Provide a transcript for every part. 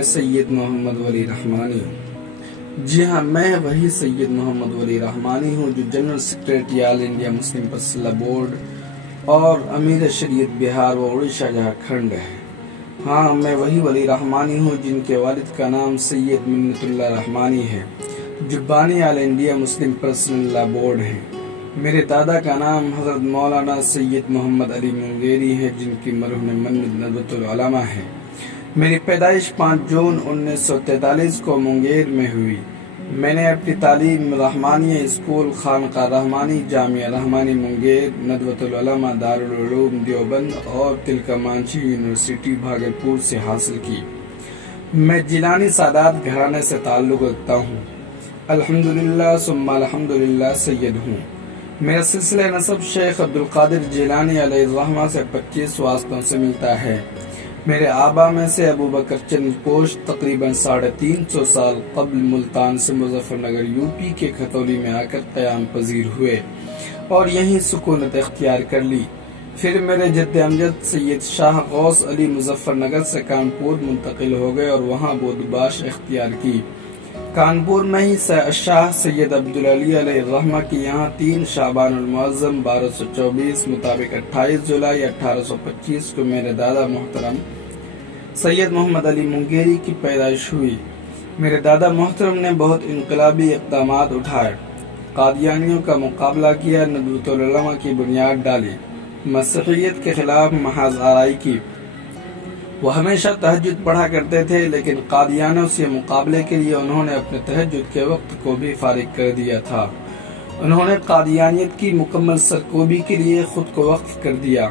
میں سید محمد ولی رحمانی ہوں۔ جی ہاں، میں وہی سید محمد ولی رحمانی ہوں جو جنرل سیکریٹری آل انڈیا مسلم پرسنل بورڈ اور امیر شریعت بہار و اڑیسہ جھارکھنڈ ہے۔ ہاں، میں وہی ولی رحمانی ہوں جن کے والد کا نام سید منت اللہ رحمانی ہے جو بانی آل انڈیا مسلم پرسنل بورڈ ہیں۔ میرے دادا کا نام حضرت مولانا سید محمد علی منگیری ہے جن کی مرہون منت ندوۃ العلماء ہے۔ میری پیدائش 5 جون 1943 کو منگیر میں ہوئی۔ میں نے اپنی تعلیم رحمانیہ اسکول خانقاہ رحمانی جامعہ رحمانی منگیر، ندوۃ العلماء دارالعلوم دیوبند اور تلکا مانجھی یونیورسٹی بھاگلپور سے حاصل کی۔ میں جیلانی سادات گھرانے سے تعلق رکھتا ہوں۔ الحمدللہ ثم الحمدللہ سید ہوں۔ میرا سلسلہ نسب شیخ عبدالقادر جیلانی علیہ الرحمہ سے 25 واسطوں سے ملتا ہے۔ میرے آبا میں سے ابو بکر چند پوش تقریباً 350 سال قبل ملتان سے مظفر نگر یوپی کے کھتولی میں آ کر قیام پذیر ہوئے اور یہیں سکونت اختیار کر لی۔ پھر میرے جد امجد سید شاہ غوث علی مظفر نگر سے کانپور منتقل ہو گئے اور وہاں بودباش اختیار کی۔ کانپور میں ہی شاہ سید عبدالعلی علیہ الرحمہ کی یہاں 3 شعبان المعظم 1224 مطابق 28 جولائی 1825 کو میرے دادا محترم سید محمد علی منگیری کی پیدائش ہوئی۔ میرے دادا محترم نے بہت انقلابی اقدامات اٹھائے، قادیانیوں کا مقابلہ کیا، ندوۃ العلماء کی بنیاد ڈالی، مسیحیت کے خلاف محاذ آرائی کی۔ وہ ہمیشہ تہجد پڑھا کرتے تھے، لیکن قادیانیوں سے مقابلے کے لیے انہوں نے اپنے تہجد کے وقت کو بھی فارغ کر دیا تھا۔ انہوں نے قادیانیت کی مکمل سرکوبی کے لیے خود کو وقف کر دیا۔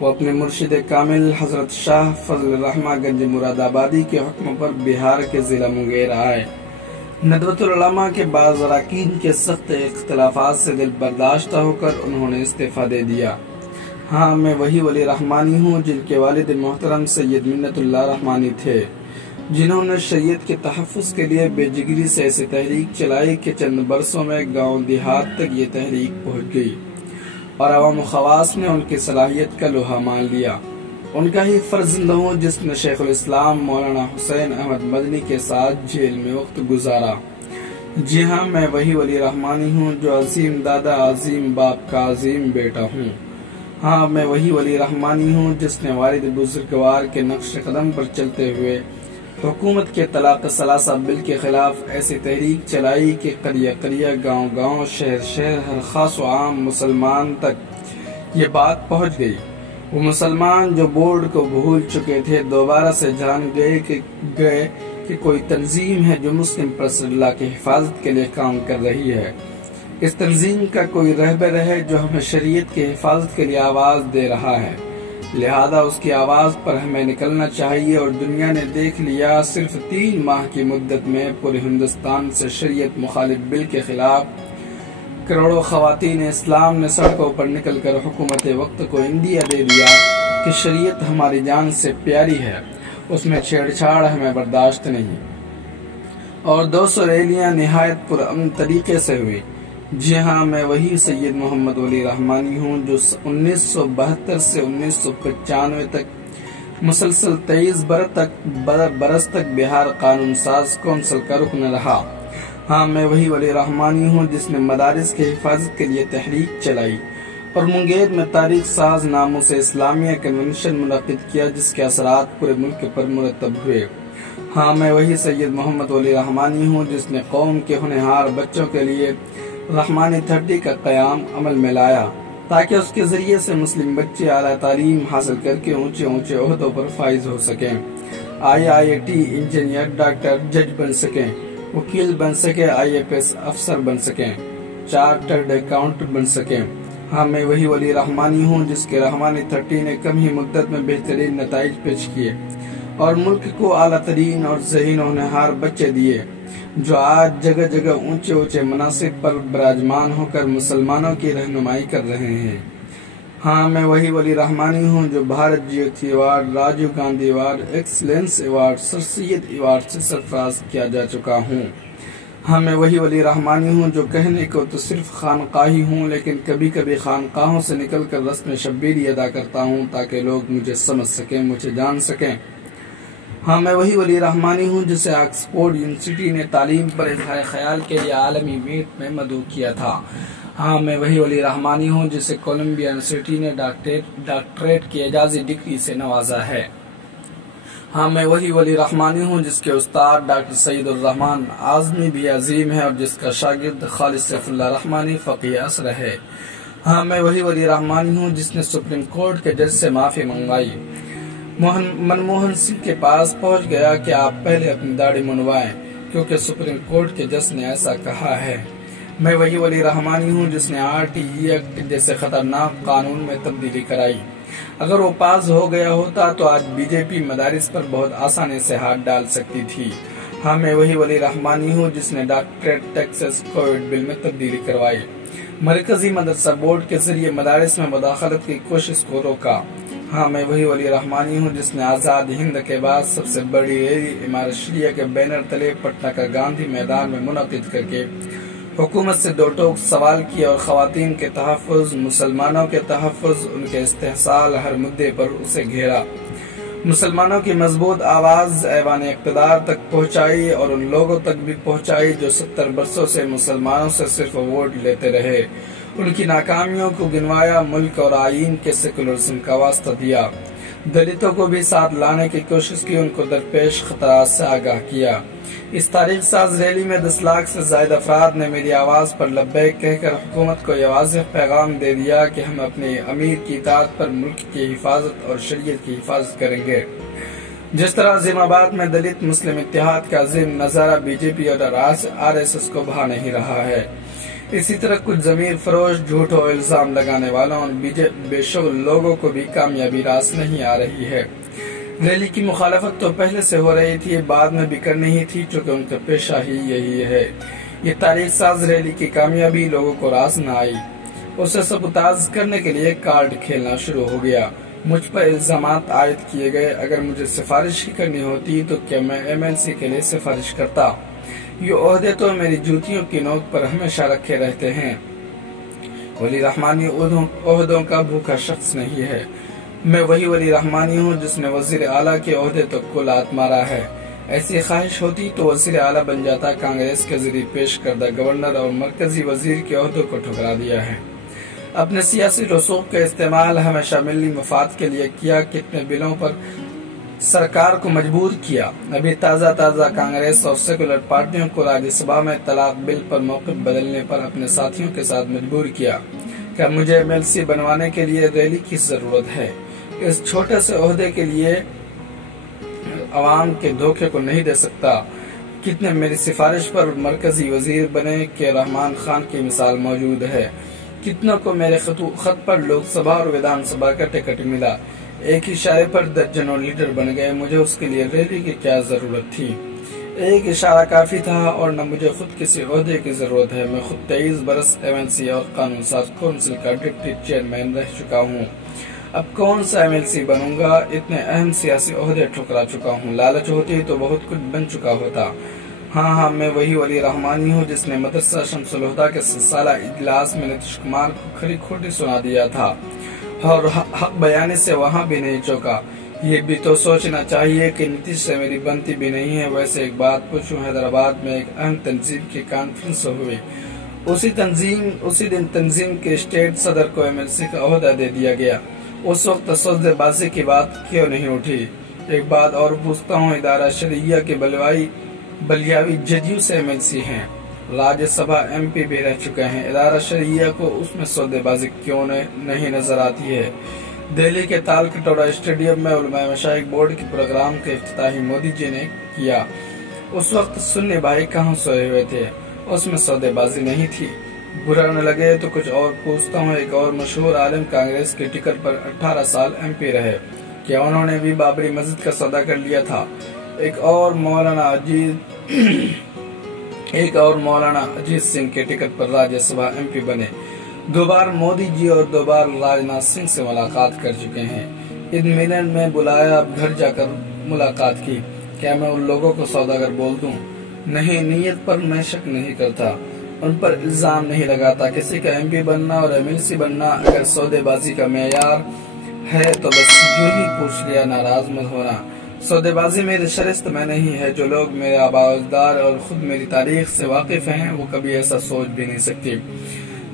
وہ اپنے مرشد کامل حضرت شاہ فضل الرحمہ گنج مراد آبادی کے حکم پر بہار کے ضلع منگیر آئے۔ ندوۃ العلماء کے بعض اراکین کے سخت اختلافات سے دل برداشتہ ہو کر انہوں نے استعفیٰ دے دیا۔ ہاں، میں وہی ولی رحمانی ہوں جن کے والد محترم سید منت اللہ رحمانی تھے، جنہوں نے شریعت کے تحفظ کے لیے بے جگری سے ایسی تحریک چلائی کہ چند برسوں میں گاؤں دیہات تک یہ تحریک پہنچ گئی اور عوام و خواص نے ان کی صلاحیت کا لوہا مان لیا۔ ان کا ہی فرزند ہوں جس نے شیخ الاسلام مولانا حسین احمد مدنی کے ساتھ جیل میں وقت گزارا۔ جی ہاں، میں وہی ولی رحمانی ہوں جو عظیم دادا عظیم باپ کا عظیم بیٹا ہوں۔ ہاں، میں وہی ولی رحمانی ہوں جس نے والد بزرگوار کے نقش قدم پر چلتے ہوئے حکومت کے طلاق ثلاثہ بل کے خلاف ایسی تحریک چلائی کہ قریہ قریہ، گاؤں گاؤں، شہر شہر، ہر خاص و عام مسلمان تک یہ بات پہنچ گئی۔ وہ مسلمان جو بورڈ کو بھول چکے تھے دوبارہ سے جان گئے کہ کوئی تنظیم ہے جو مسلم پرسنل کی حفاظت کے لیے کام کر رہی ہے۔ اس تنظیم کا کوئی رہبر ہے جو ہمیں شریعت کی حفاظت کے لیے آواز دے رہا ہے، لہذا اس کی آواز پر ہمیں نکلنا چاہیے۔ اور دنیا نے دیکھ لیا، صرف 3 ماہ کی مدت میں پورے ہندوستان سے شریعت مخالف بل کے خلاف کروڑوں خواتین اسلام نے سڑکوں پر نکل کر حکومت وقت کو اندیا دے دیا کہ شریعت ہماری جان سے پیاری ہے، اس میں چھیڑ چھاڑ ہمیں برداشت نہیں، اور 200 ریلیاں نہایت پرامن طریقے سے ہوئی۔ جی ہاں، میں وہی سید محمد ولی رحمانی ہوں جو 1972 سے 1995 تک مسلسل 23 برس تک بہار قانون ساز کونسل کا رکن رہا۔ ہاں، میں وہی ولی رحمانی ہوں جس نے مدارس کی حفاظت کے لیے تحریک چلائی اور منگیر میں تاریخ ساز ناموس اسلامیہ کنونشن منعقد کیا جس کے اثرات پورے ملک پر مرتب ہوئے۔ ہاں، میں وہی سید محمد ولی رحمانی ہوں جس نے قوم کے ہونہار بچوں کے لیے رحمانی 30 کا قیام عمل میں لایا تاکہ اس کے ذریعے سے مسلم بچے اعلیٰ تعلیم حاصل کر کے اونچے اونچے عہدوں پر فائز ہو سکیں، IIT انجینئر، ڈاکٹر، جج بن سکیں، وکیل بن سکیں، IFS افسر بن سکیں، چارٹرڈ اکاؤنٹ بن سکیں۔ ہاں، میں وہی ولی رحمانی ہوں جس کے رحمانی 30 نے کم ہی مدت میں بہترین نتائج پیش کیے اور ملک کو اعلیٰ ترین اور ذہین و ہونہار بچے دیے جو آج جگہ جگہ اونچے اونچے مناصب پر براجمان ہو کر مسلمانوں کی رہنمائی کر رہے ہیں۔ ہاں، میں وہی ولی رحمانی ہوں جو Bharat Jyoti award, Rajiv Gandhi award, excellence award, Sir Syed award سے سرفراز کیا جا چکا ہوں۔ ہاں، میں وہی ولی رحمانی ہوں جو کہنے کو تو صرف خانقاہی ہوں لیکن کبھی کبھی خانقاہوں سے نکل کر رسم شبیری ادا کرتا ہوں تاکہ لوگ مجھے سمجھ سکیں، مجھے جان سکیں۔ ہاں میں وہی ولی رحمانی ہوں جسے آکسفورڈ یونیورسٹی نے تعلیم پر اظہار خیال کے لیے عالمی میٹ میں مدعو کیا تھا۔ ہاں میں وہی ولی رحمانی ہوں جسے کولمبیا یونیورسٹی نے ڈاکٹریٹ کی اعزازی ڈگری سے نوازا ہے۔ ہاں میں وہی ولی رحمانی ہوں جس کے استاد ڈاکٹر سید الرحمان اعظمی بھی عظیم ہے اور جس کا شاگرد خالد سیف اللہ رحمانی فقیہ عصر ہے۔ ہاں میں وہی ولی رحمانی ہوں جس نے سپریم کورٹ کے جج سے معافی منگوائی۔ منموہن سنگھ کے پاس پہنچ گیا کہ آپ پہلے اپنی داڑھی منڈوائیں کیونکہ سپریم کورٹ کے جج نے ایسا کہا ہے۔ میں وہی ولی رحمانی ہوں جس نے RTE ایکٹ جیسے خطرناک قانون میں تبدیلی کرائی۔ اگر وہ پاس ہو گیا ہوتا تو آج BJP مدارس پر بہت آسانی سے ہاتھ ڈال سکتی تھی۔ ہاں میں وہی ولی رحمانی ہوں جس نے ڈاکٹریٹ ٹیکسس کووڈ بل میں تبدیلی کروائی۔ مرکزی مدرسہ بورڈ کے ذریعے مدارس میں مداخلت کی کوشش کو روکا۔ ہاں میں وہی ولی رحمانی ہوں جس نے آزاد ہند کے بعد سب سے بڑی ریلی امارت شریعہ کے بینر تلے پٹنہ کا گاندھی میدان میں منعقد کر کے حکومت سے دو ٹوک سوال کیا اور خواتین کے تحفظ، مسلمانوں کے تحفظ، ان کے استحصال ہر مدعے پر اسے گھیرا۔ مسلمانوں کی مضبوط آواز ایوان اقتدار تک پہنچائی اور ان لوگوں تک بھی پہنچائی جو 70 برسوں سے مسلمانوں سے صرف ووٹ لیتے رہے۔ ان کی ناکامیوں کو گنوایا، ملک اور آئین کے سیکولرزم کا واسطہ دیا، دلتوں کو بھی ساتھ لانے کی کوشش کی، ان کو درپیش خطرات سے آگاہ کیا۔ اس تاریخ ساز ریلی میں 10 لاکھ سے زائد افراد نے میری آواز پر لبیک کہہ کر حکومت کو یہ واضح پیغام دے دیا کہ ہم اپنے امیر کی اطاعت پر ملک کی حفاظت اور شریعت کی حفاظت کریں گے۔ جس طرح عظیم آباد میں دلت مسلم اتحاد کا عظیم نظارہ BJP اور RSS کو بھا نہیں رہا ہے، اسی طرح کچھ ضمیر فروش جھوٹ و الزام لگانے والوں اور بے شغل لوگوں کو بھی کامیابی راس نہیں آ رہی ہے۔ ریلی کی مخالفت تو پہلے سے ہو رہی تھی، بعد میں بھی کرنی ہی تھی چونکہ ان کا پیشہ ہی یہی ہے۔ یہ تاریخ ساز ریلی کی کامیابی لوگوں کو راس نہ آئی، اسے سبوتاژ کرنے کے لیے کارڈ کھیلنا شروع ہو گیا، مجھ پر الزامات عائد کیے گئے۔ اگر مجھے سفارش ہی کرنی ہوتی تو کیا میں MLC کے لیے سفارش کرتا؟ یہ عہدے تو میری جوتیوں کی نوک پر ہمیشہ رکھے رہتے ہیں۔ ولی رحمانی عہدوں کا بھوکا شخص نہیں ہے۔ میں وہی ولی رحمانی ہوں جس نے وزیر اعلیٰ کے عہدے تک کو لات مارا ہے۔ ایسی خواہش ہوتی تو وزیر اعلیٰ بن جاتا، کانگریس کے ذریعے پیش کردہ گورنر اور مرکزی وزیر کے عہدوں کو ٹھکرا دیا ہے۔ اپنے سیاسی رسوخ کا استعمال ہمیشہ ملی مفاد کے لیے کیا، کتنے بلوں پر سرکار کو مجبور کیا۔ ابھی تازہ کانگریس اور سیکولر پارٹیوں کو راجیہ سبھا میں طلاق بل پر موقف بدلنے پر اپنے ساتھیوں کے ساتھ مجبور کیا۔ کیا مجھے MLC بنوانے کے لیے ریلی کی ضرورت ہے؟ اس چھوٹے سے عہدے کے لیے عوام کے دھوکے کو نہیں دے سکتا۔ کتنے میری سفارش پر مرکزی وزیر بنے کہ رحمان خان کی مثال موجود ہے۔ کتنوں کو میرے خط پر لوک سبھا اور ودھان سبھا کا ٹکٹ ملا، ایک اشارے پر درجنوں لیڈر بن گئے۔ مجھے اس کے لیے ریلی کی کیا ضرورت تھی؟ ایک اشارہ کافی تھا اور نہ مجھے خود کسی عہدے کی ضرورت ہے۔ میں خود 23 برس MLC اور قانون ساز کونسل کا ڈپٹی چیئرمین رہ چکا ہوں۔ اب کون سا MLC بنوں گا؟ اتنے اہم سیاسی عہدے ٹھکرا چکا ہوں۔ لالچ ہوتی تو بہت کچھ بن چکا ہوتا۔ ہاں میں وہی ولی رحمانی ہوں جس نے مدرسہ شمس الہدیٰ کے سالہ اجلاس میں نتیش کمار کو کھری کھوٹی سنا دیا تھا اور حق بیانی سے وہاں بھی نہیں چوکا۔ یہ بھی تو سوچنا چاہیے کہ نتیش سے میری بنتی بھی نہیں ہے۔ ویسے ایک بات پوچھوں، حیدرآباد میں ایک اہم تنظیم کی کانفرنس ہوئی، اسی دن تنظیم کے اسٹیٹ صدر کو MLC کا عہدہ دے دیا گیا۔ اس وقت سودے بازی کی بات کیوں نہیں اٹھی؟ ایک بات اور پوچھتا ہوں، ادارہ شرعیہ کے بلیاوی جدیو سے MLC ہیں، راجیہ سبھا MP بھی رہ چکے ہیں، ادارہ شرعیہ کو اس میں سودے بازی کیوں نہیں نظر آتی ہے؟ دہلی کے تال کٹورا اسٹیڈیم میں علماء مشائخ بورڈ کے پروگرام کا افتتاح مودی جی نے کیا۔ اس وقت سنی بھائی کہاں سوئے ہوئے تھے، اس میں سودے بازی نہیں تھی۔ برا نہ لگے تو کچھ اور پوچھتا ہوں، ایک اور مشہور عالم کانگریس کے ٹکٹ پر 18 سال MP رہے، کیا انہوں نے بھی بابری مسجد کا سودا کر لیا تھا؟ ایک اور مولانا اجیت سنگھ کے ٹکٹ پر راجیہ سبھا MP بنے، 2 بار مودی جی اور 2 بار راجناتھ سنگھ سے ملاقات کر چکے ہیں۔ اطمینان میں بلایا، اب گھر جا کر ملاقات کی، کیا میں ان لوگوں کو سوداگر بول دوں؟ نہیں، نیت پر میں شک نہیں کرتا، ان پر الزام نہیں لگاتا۔ کسی کا MP بننا اور MLC بننا اگر سودے بازی کا معیار ہے تو بس یوں ہی پوچھ لیا، ناراض مت ہونا۔ سودے میرے شرست میں نہیں ہے. جو لوگ میرے آباء و اجداد اور خود میری تاریخ سے واقف ہیں وہ کبھی ایسا سوچ بھی نہیں سکتے.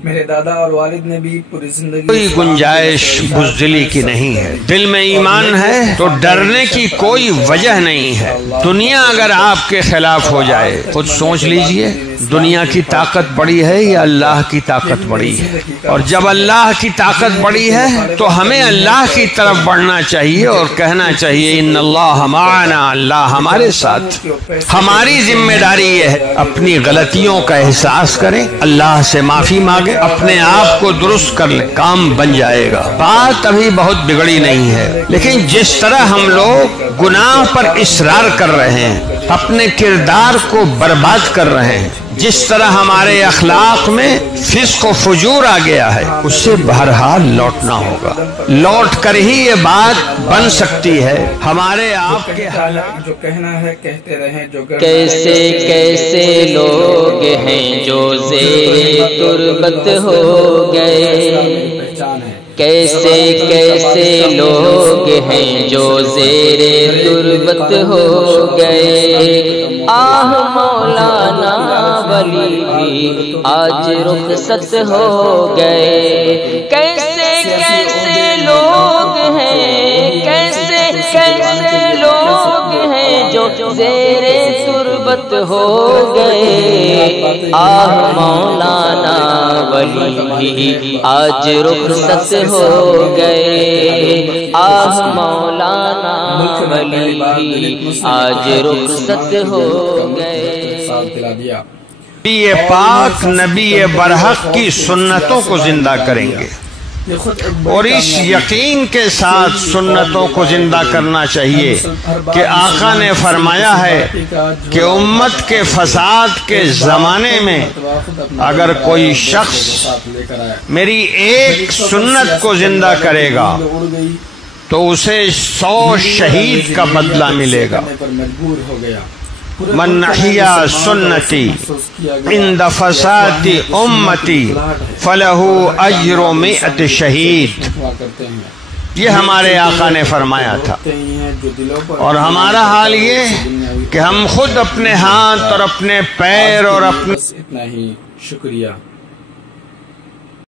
میرے دادا اور والد نے بھی پوری زندگی کوئی گنجائش بزدلی کی نہیں ہے. دل میں ایمان ہے تو ڈرنے کی کوئی وجہ نہیں ہے. دنیا اگر آپ کے خلاف ہو جائے خود سوچ لیجئے دنیا کی طاقت بڑی ہے یا اللہ کی طاقت بڑی ہے. اور جب اللہ کی طاقت بڑی ہے تو ہمیں اللہ کی طرف بڑھنا چاہیے اور کہنا چاہیے ان اللہ معنا، اللہ ہمارے ساتھ. ہماری ذمہ داری یہ ہے اپنی غلطیوں کا احساس کریں، اللہ سے معافی مانگیں، اپنے آپ کو درست کر لیں، کام بن جائے گا. بات ابھی بہت بگڑی نہیں ہے، لیکن جس طرح ہم لوگ گناہ پر اصرار کر رہے ہیں، اپنے کردار کو برباد کر رہے ہیں، جس طرح ہمارے اخلاق میں فسق و فجور آ گیا ہے، اس سے بہرحال لوٹنا ہوگا. لوٹ کر ہی یہ بات بن سکتی ہے. ہمارے آپ کے جو کہنا ہے کہتے رہیں، جو کیسے کیسے لوگ ہیں جو زیر تربت ہو گئے، کیسے کیسے لوگ ہیں جو زیر تربت ہو گئے. آہ مولانا ولی بھی آج رخصت ہو گئے. کیسے کیسے لوگ ہیں، کیسے کیسے لوگ ہیں جو زیر تربت ہو گئے. آہ مولانا ولی بھی آج رخصت ہو گئے. آہ مولانا ولی بھی آج رخصت ہو گئے. نبی پاک نبی برحق کی سنتوں کو زندہ کریں گے، اور اس یقین کے ساتھ سنتوں کو زندہ کرنا چاہیے کہ آقا نے فرمایا ہے کہ امت کے فساد کے زمانے میں اگر کوئی شخص میری ایک سنت کو زندہ کرے گا تو اسے 100 شہید کا بدلہ ملے گا. من احیا سنتی عند فساد امتی فلہ اجر 100 شہید. یہ ہمارے آقا نے فرمایا تھا. اور ہمارا حال یہ کہ ہم خود اپنے ہاتھ اور اپنے پیر اور اپنے اتنا ہی. شکریہ.